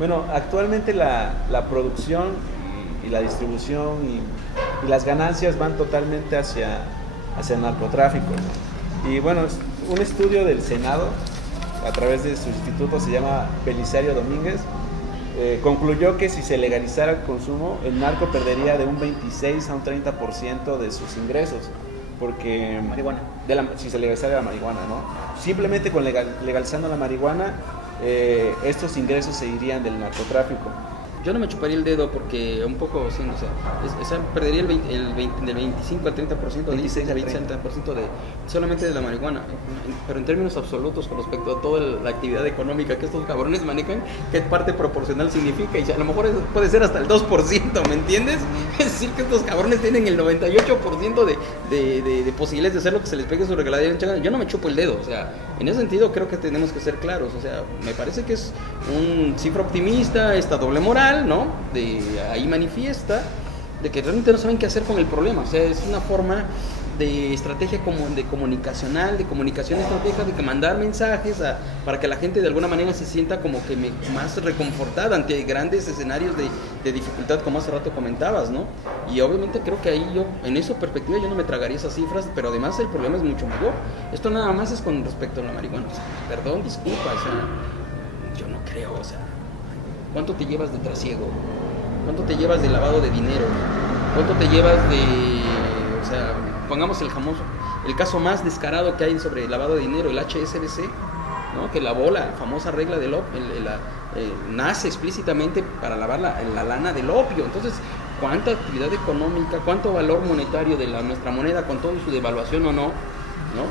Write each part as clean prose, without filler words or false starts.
Bueno, actualmente la producción y la distribución y las ganancias van totalmente hacia el narcotráfico, ¿no? Y bueno, un estudio del Senado, a través de su instituto, se llama Belisario Domínguez, concluyó que si se legalizara el consumo, el narco perdería de un 26 a un 30% de sus ingresos. Porque Marihuana. si se legalizara la marihuana, ¿no? Simplemente con legalizando la marihuana, estos ingresos se irían del narcotráfico. Yo no me chuparía el dedo porque un poco, sí, o sea, perdería del 25 al 30%, 26 al al 30% solamente de la marihuana. Pero en términos absolutos, con respecto a toda la actividad económica que estos cabrones manejan, ¿qué parte proporcional significa? Y a lo mejor puede ser hasta el 2%, ¿me entiendes? Es decir, que estos cabrones tienen el 98% de posibilidades de hacer lo que se les pegue su regaladera. Yo no me chupo el dedo, o sea, en ese sentido creo que tenemos que ser claros. O sea, me parece que es un cifra optimista, esta doble moral, ¿no? Ahí manifiesta de que realmente no saben qué hacer con el problema. O sea, es una forma de estrategia de comunicación estratégica, de que mandar mensajes para que la gente de alguna manera se sienta como que más reconfortada ante grandes escenarios de dificultad, como hace rato comentabas, ¿no? Y obviamente creo que ahí en esa perspectiva yo no me tragaría esas cifras, pero además el problema es mucho mayor. Esto nada más es con respecto a la marihuana. O sea, perdón, disculpa, o sea, yo no creo, o sea, ¿cuánto te llevas de trasiego? ¿Cuánto te llevas de lavado de dinero? ¿Cuánto te llevas o sea, pongamos el caso más descarado que hay sobre el lavado de dinero, el HSBC, ¿no? Que lavó la famosa regla del opio, nace explícitamente para lavar la lana del opio. Entonces, ¿cuánta actividad económica, cuánto valor monetario de nuestra moneda, con todo su devaluación o no,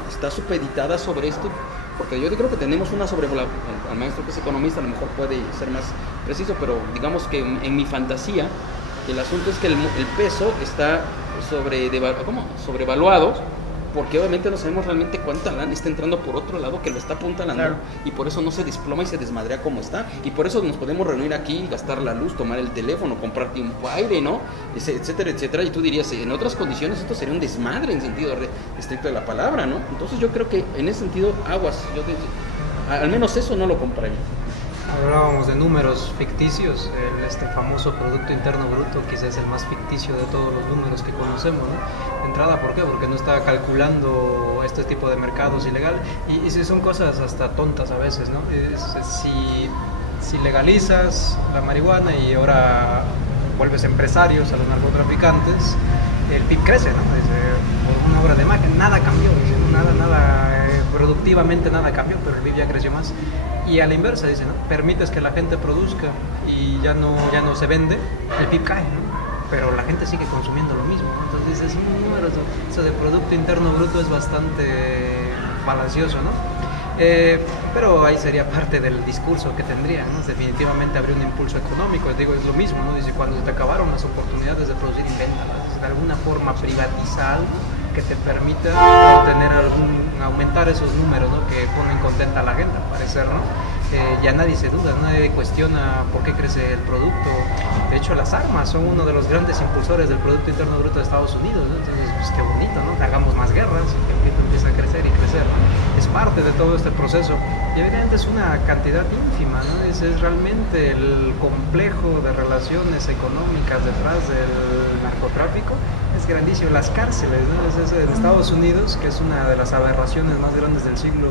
está supeditada sobre esto? Porque yo creo que tenemos una sobrevaluación. Al maestro que es economista a lo mejor puede ser más preciso, pero digamos que en mi fantasía el asunto es que el peso está sobrevaluado, porque obviamente no sabemos realmente cuánta lana está entrando por otro lado que lo está apuntalando, claro. Y por eso no se desploma y se desmadrea como está, y por eso nos podemos reunir aquí, gastar la luz, tomar el teléfono, comprar tiempo aire, ¿no? Etcétera, etcétera, y tú dirías, en otras condiciones esto sería un desmadre en sentido estricto de la palabra, ¿no? Entonces yo creo que en ese sentido, aguas, al menos eso no lo compraría. Hablábamos de números ficticios, este famoso Producto Interno Bruto quizás es el más ficticio de todos los números que conocemos, ¿no? De entrada, ¿por qué? Porque no está calculando este tipo de mercados ilegales y son cosas hasta tontas a veces, ¿no? Si legalizas la marihuana y ahora vuelves empresarios a los narcotraficantes, el PIB crece, ¿no? Por una obra de magia, nada cambió, productivamente nada cambió, pero el PIB ya creció más. Y a la inversa, dice, ¿no? Permites que la gente produzca y ya no se vende, el PIB cae, ¿no? Pero la gente sigue consumiendo lo mismo, ¿no? Entonces es un número, eso de Producto Interno Bruto es bastante falacioso, ¿no? Pero ahí sería parte del discurso que tendría, ¿no? Definitivamente habría un impulso económico, digo, es lo mismo, ¿no? Dice, cuando se te acabaron las oportunidades de producir, invéntalas, de alguna forma privatiza algo que te permita obtener aumentar esos números, ¿no? Que ponen contenta a la gente, al parecer, ¿no? Ya nadie se duda, nadie cuestiona por qué crece el producto. De hecho, las armas son uno de los grandes impulsores del Producto Interno Bruto de Estados Unidos, ¿no? Entonces, pues qué bonito, ¿no? Hagamos más guerras y que el PIB empieza a crecer y crecer, ¿no? Es parte de todo este proceso y evidentemente es una cantidad ínfima, ¿no? Es realmente el complejo de relaciones económicas detrás del narcotráfico es grandísimo. Las cárceles, ¿no? En Estados Unidos, que es una de las aberraciones más grandes del siglo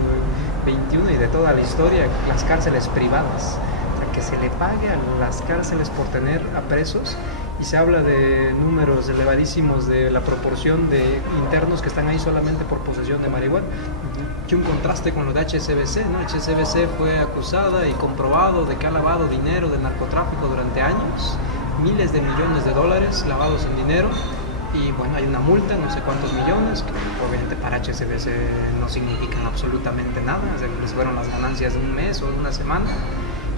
XXI y de toda la historia, las cárceles privadas, o sea, que se le pague a las cárceles por tener a presos, y se habla de números elevadísimos de la proporción de internos que están ahí solamente por posesión de marihuana. Y un contraste con lo de HSBC, ¿no? HSBC fue acusada y comprobado de que ha lavado dinero del narcotráfico durante años, miles de millones de dólares lavados en dinero. Y bueno, hay una multa, no sé cuántos millones, que obviamente para HSBC no significan absolutamente nada, les fueron las ganancias de un mes o de una semana,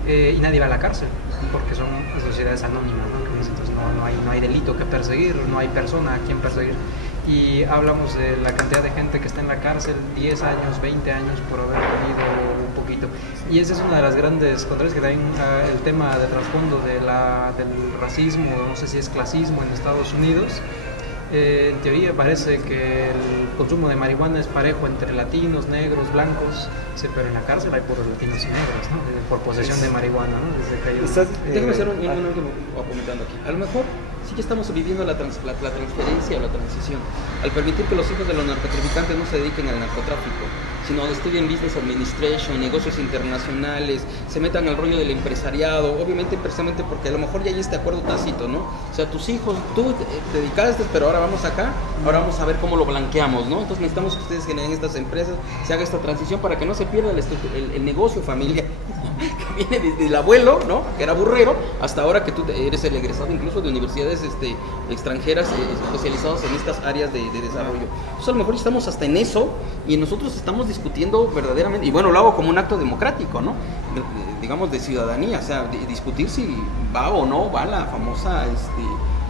y nadie va a la cárcel, porque son sociedades anónimas, ¿no? Entonces no hay delito que perseguir, no hay persona a quien perseguir. Y hablamos de la cantidad de gente que está en la cárcel, 10 años, 20 años por haber tenido un poquito. Y esa es una de las grandes contrarias, que también el tema de trasfondo del racismo, no sé si es clasismo en Estados Unidos, En teoría parece que el consumo de marihuana es parejo entre latinos, negros, blancos, sí, pero en la cárcel hay puros latinos y negros, ¿no? Por posesión de marihuana, ¿no? Desde que hay Déjame hacer un último comentando aquí. A lo mejor sí que estamos viviendo la transferencia o la transición al permitir que los hijos de los narcotraficantes no se dediquen al narcotráfico, sino estudien business administration, negocios internacionales, se metan al rollo del empresariado, obviamente precisamente porque a lo mejor ya hay este acuerdo tácito, ¿no? O sea, tus hijos, tú te dedicaste, pero ahora vamos acá, ahora vamos a ver cómo lo blanqueamos, ¿no? Entonces necesitamos que ustedes generen estas empresas, se haga esta transición para que no se pierda el negocio familiar que viene desde el abuelo, ¿no? Que era burrero, hasta ahora que tú eres el egresado incluso de universidades extranjeras especializadas en estas áreas de desarrollo. Entonces a lo mejor estamos hasta en eso y nosotros estamos discutiendo verdaderamente, y bueno, lo hago como un acto democrático, ¿no? Digamos de ciudadanía, o sea, discutir si va o no va la famosa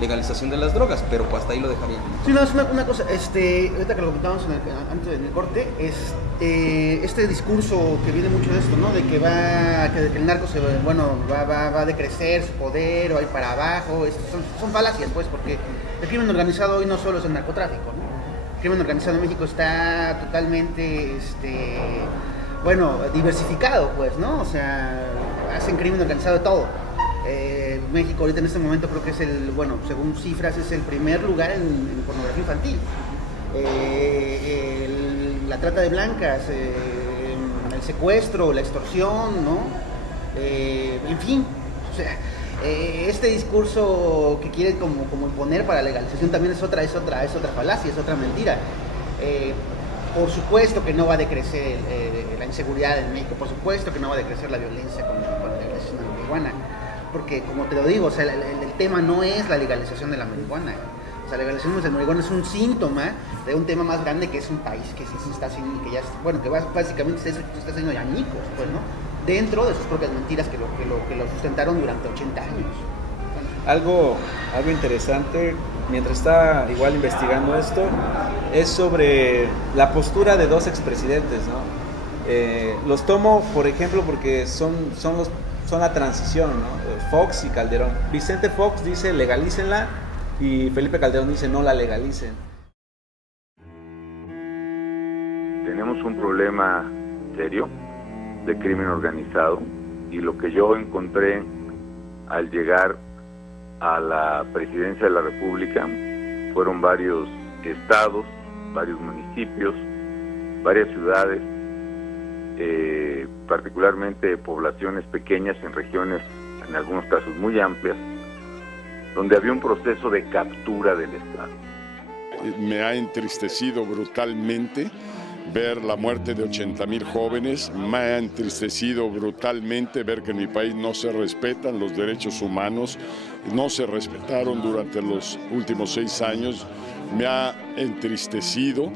legalización de las drogas, pero pues hasta ahí lo dejaría, ¿no? Sí, no, es una cosa, ahorita que lo comentábamos antes en el corte, este discurso que viene mucho de esto, ¿no? De que el narco va a decrecer su poder, va a ir para abajo, son falacias, pues, porque el crimen organizado hoy no solo es el narcotráfico, ¿no? El crimen organizado en México está totalmente, diversificado, pues, ¿no? O sea, hacen crimen organizado de todo. México ahorita en este momento creo que es según cifras, es el primer lugar en pornografía infantil. La trata de blancas, el secuestro, la extorsión, ¿no? En fin, o sea, este discurso que quiere como imponer para la legalización también es otra falacia, es otra mentira. Por supuesto que no va a decrecer la inseguridad en México, por supuesto que no va a decrecer la violencia con la legalización de la marihuana, porque como te lo digo, o sea, el tema no es la legalización de la marihuana. O sea, la legalización de la marihuana es un síntoma de un tema más grande que es un país que se está haciendo, que básicamente se está haciendo ya añicos, pues, ¿no? Dentro de sus propias mentiras que lo sustentaron durante 80 años. Algo interesante, mientras estaba igual investigando esto, es sobre la postura de dos expresidentes, ¿no? Los tomo, por ejemplo, porque son la transición, ¿no? Fox y Calderón. Vicente Fox dice legalícenla y Felipe Calderón dice no la legalicen. Tenemos un problema serio de crimen organizado y lo que yo encontré al llegar a la presidencia de la República fueron varios estados, varios municipios, varias ciudades, particularmente poblaciones pequeñas en regiones, en algunos casos muy amplias, donde había un proceso de captura del Estado. Me ha entristecido brutalmente ver la muerte de 80,000 jóvenes, me ha entristecido brutalmente ver que en mi país no se respetan los derechos humanos, no se respetaron durante los últimos 6 años, me ha entristecido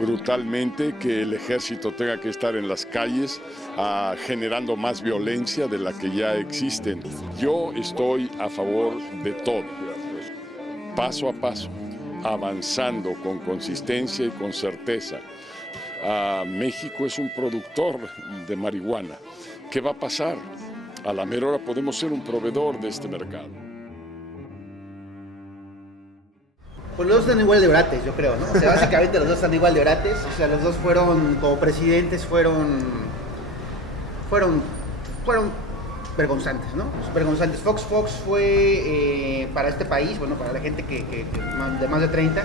brutalmente que el ejército tenga que estar en las calles generando más violencia de la que ya existen. Yo estoy a favor de todo, paso a paso, avanzando con consistencia y con certeza. México es un productor de marihuana. ¿Qué va a pasar? A la mera hora podemos ser un proveedor de este mercado. Pues los dos están igual de orates, yo creo, ¿no? O sea, básicamente los dos están igual de orates. O sea, los dos como presidentes, fueron vergonzantes, ¿no? Vergonzantes. Fox fue para este país, bueno, para la gente que de más de 30,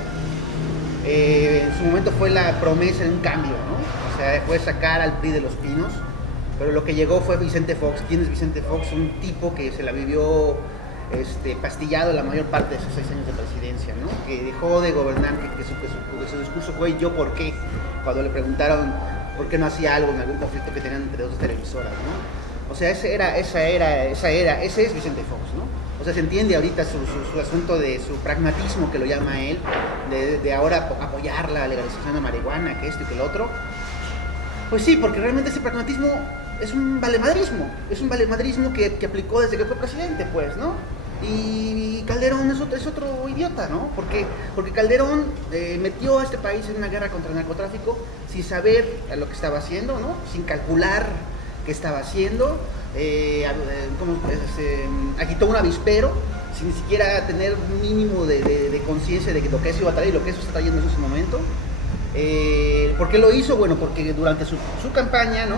en su momento fue la promesa de un cambio, ¿no? O sea, fue sacar al PRI de los pinos, pero lo que llegó fue Vicente Fox. ¿Quién es Vicente Fox? Un tipo que se la vivió pastillado la mayor parte de sus 6 años de presidencia, ¿no? Que dejó de gobernar, que su discurso fue ¿yo por qué? Cuando le preguntaron por qué no hacía algo en algún conflicto que tenían entre dos televisoras, ¿no? O sea, ese es Vicente Fox, ¿no? O sea, se entiende ahorita su asunto de su pragmatismo, que lo llama él, de ahora apoyar la legalización de marihuana, que esto y que lo otro. Pues sí, porque realmente ese pragmatismo es un valemadrismo que aplicó desde que fue presidente, pues, ¿no? Y Calderón es otro idiota, ¿no? Porque Calderón metió a este país en una guerra contra el narcotráfico sin saber lo que estaba haciendo, ¿no? Sin calcular qué estaba haciendo, agitó un avispero sin ni siquiera tener un mínimo de conciencia de lo que eso iba a traer y lo que eso está trayendo en ese momento. ¿Por qué lo hizo? Bueno, porque durante su campaña, ¿no?,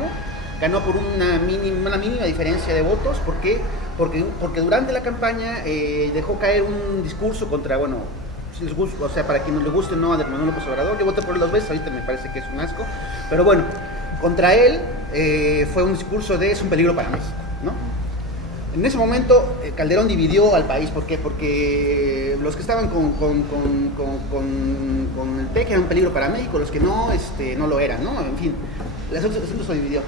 ganó por una mínima diferencia de votos. ¿Por qué? Porque durante la campaña dejó caer un discurso contra, bueno, si les gusta, o sea, para quien no le guste, no, a Manuel López Obrador. Yo voté por él 2 veces, ahorita me parece que es un asco, pero bueno, contra él fue un discurso de es un peligro para México, ¿no? En ese momento Calderón dividió al país. ¿Por qué? Porque los que estaban con el PEC eran un peligro para México, los que no, no lo eran, ¿no? En fin, el asunto se dividió.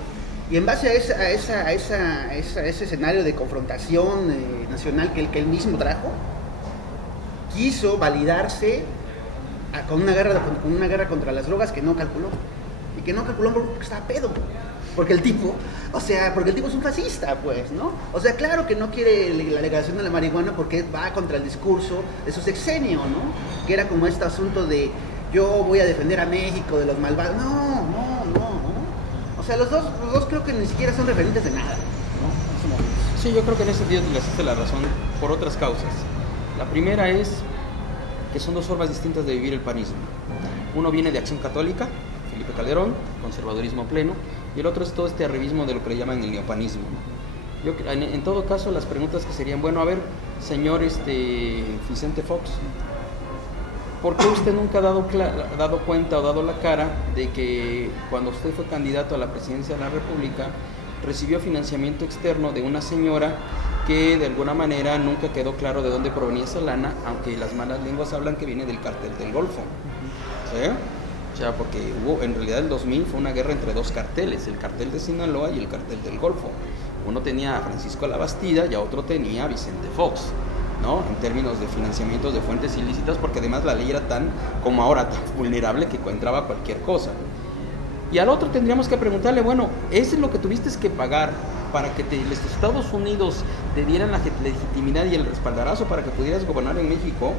Y en base a ese escenario de confrontación nacional que él mismo trajo, quiso validarse con una guerra contra las drogas que no calculó. Y que no calculó porque estaba pedo. Porque el tipo es un fascista, pues, ¿no? O sea, claro que no quiere la legalización de la marihuana porque va contra el discurso de su sexenio, ¿no? Que era como este asunto de yo voy a defender a México de los malvados. No. O sea, los dos creo que ni siquiera son referentes de nada, ¿no? Sí, yo creo que en ese sentido les hace la razón por otras causas. La primera es que son 2 formas distintas de vivir el panismo. Uno viene de Acción Católica, Felipe Calderón, conservadurismo pleno, y el otro es todo este arribismo de lo que le llaman el neopanismo. Yo, en todo caso, las preguntas que serían, bueno, a ver, señor Vicente Fox, ¿por qué usted nunca ha dado cuenta o dado la cara de que cuando usted fue candidato a la presidencia de la República recibió financiamiento externo de una señora que de alguna manera nunca quedó claro de dónde provenía esa lana, aunque las malas lenguas hablan que viene del cartel del Golfo? ¿Sí? O sea, porque en realidad el 2000 fue una guerra entre 2 carteles, el cartel de Sinaloa y el cartel del Golfo. Uno tenía a Francisco Labastida y a otro tenía a Vicente Fox, ¿no? En términos de financiamientos de fuentes ilícitas, porque además la ley era tan vulnerable que entraba cualquier cosa. Y al otro tendríamos que preguntarle, bueno, ¿es lo que tuviste que pagar para que los Estados Unidos te dieran la legitimidad y el respaldarazo para que pudieras gobernar en México?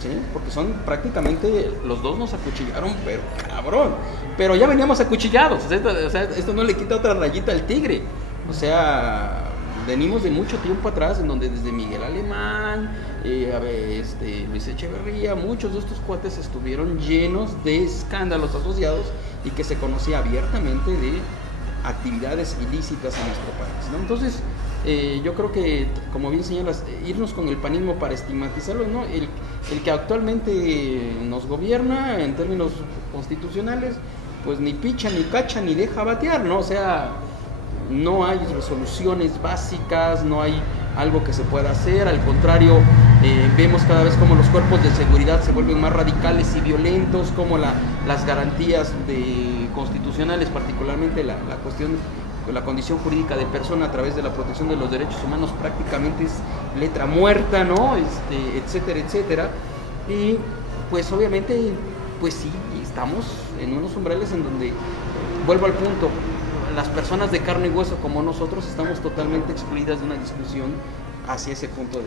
¿Sí? Porque prácticamente los dos nos acuchillaron, pero cabrón, pero ya veníamos acuchillados, o sea, esto no le quita otra rayita al tigre. O sea, venimos de mucho tiempo atrás, en donde desde Miguel Alemán, Luis Echeverría, muchos de estos cuates estuvieron llenos de escándalos asociados y que se conocía abiertamente de actividades ilícitas en nuestro país, ¿no? Entonces, yo creo que, como bien señalas, irnos con el panismo para estigmatizarlo, ¿no? El que actualmente nos gobierna en términos constitucionales, pues ni picha, ni cacha, ni deja batear, ¿no? O sea, no hay resoluciones básicas, no hay algo que se pueda hacer, al contrario, vemos cada vez como los cuerpos de seguridad se vuelven más radicales y violentos, como las garantías constitucionales, particularmente la condición jurídica de persona a través de la protección de los derechos humanos prácticamente es letra muerta, ¿no? Etcétera, etcétera. Y pues obviamente, pues sí, estamos en unos umbrales en donde, vuelvo al punto, las personas de carne y hueso como nosotros estamos totalmente excluidas de una discusión hacia ese punto de